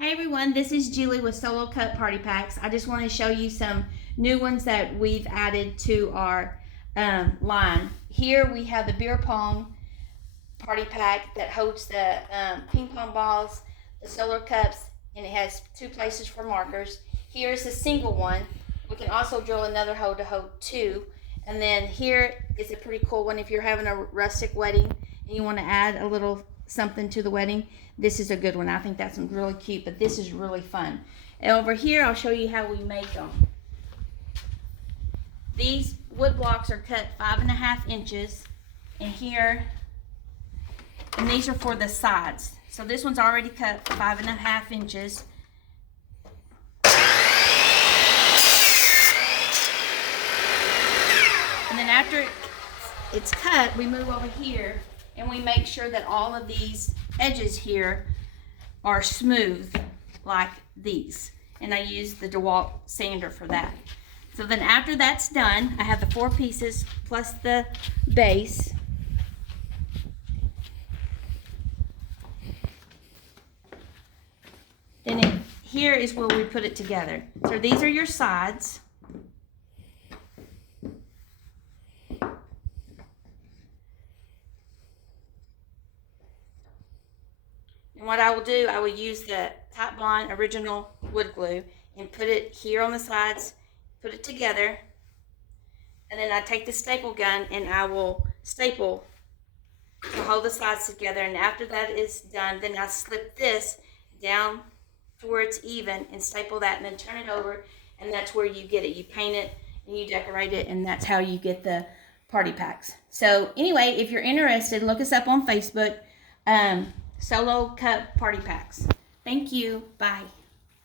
Hey everyone, this is Julie with Solo Cup Party Packs. I just want to show you some new ones that we've added to our line. Here we have the beer pong party pack that holds the ping pong balls, the solo cups, and it has 2 places for markers. Here's a single one. We can also drill another hole to hold 2. And then here is a pretty cool one if you're having a rustic wedding and you want to add a little something to the wedding. This is a good one. I think that's really cute, but this is really fun. And over here, I'll show you how we make them. These wood blocks are cut 5.5 inches, and here, and these are for the sides. So this one's already cut 5.5 inches. And then after it's cut, we move over here and we make sure that all of these edges here are smooth like these. And I use the DeWalt sander for that. So then after that's done, I have the 4 pieces plus the base. Then here is where we put it together. So these are your sides. And what I will do, I will use the Top Bond original wood glue and put it here on the sides, put it together, and then I take the staple gun and I will staple to hold the sides together. And after that is done, then I slip this down to where it's even and staple that and then turn it over, and that's where you get it. You paint it and you decorate it, and that's how you get the party packs. So anyway, if you're interested, look us up on Facebook. Solo Cup Party Packs. Thank you. Bye.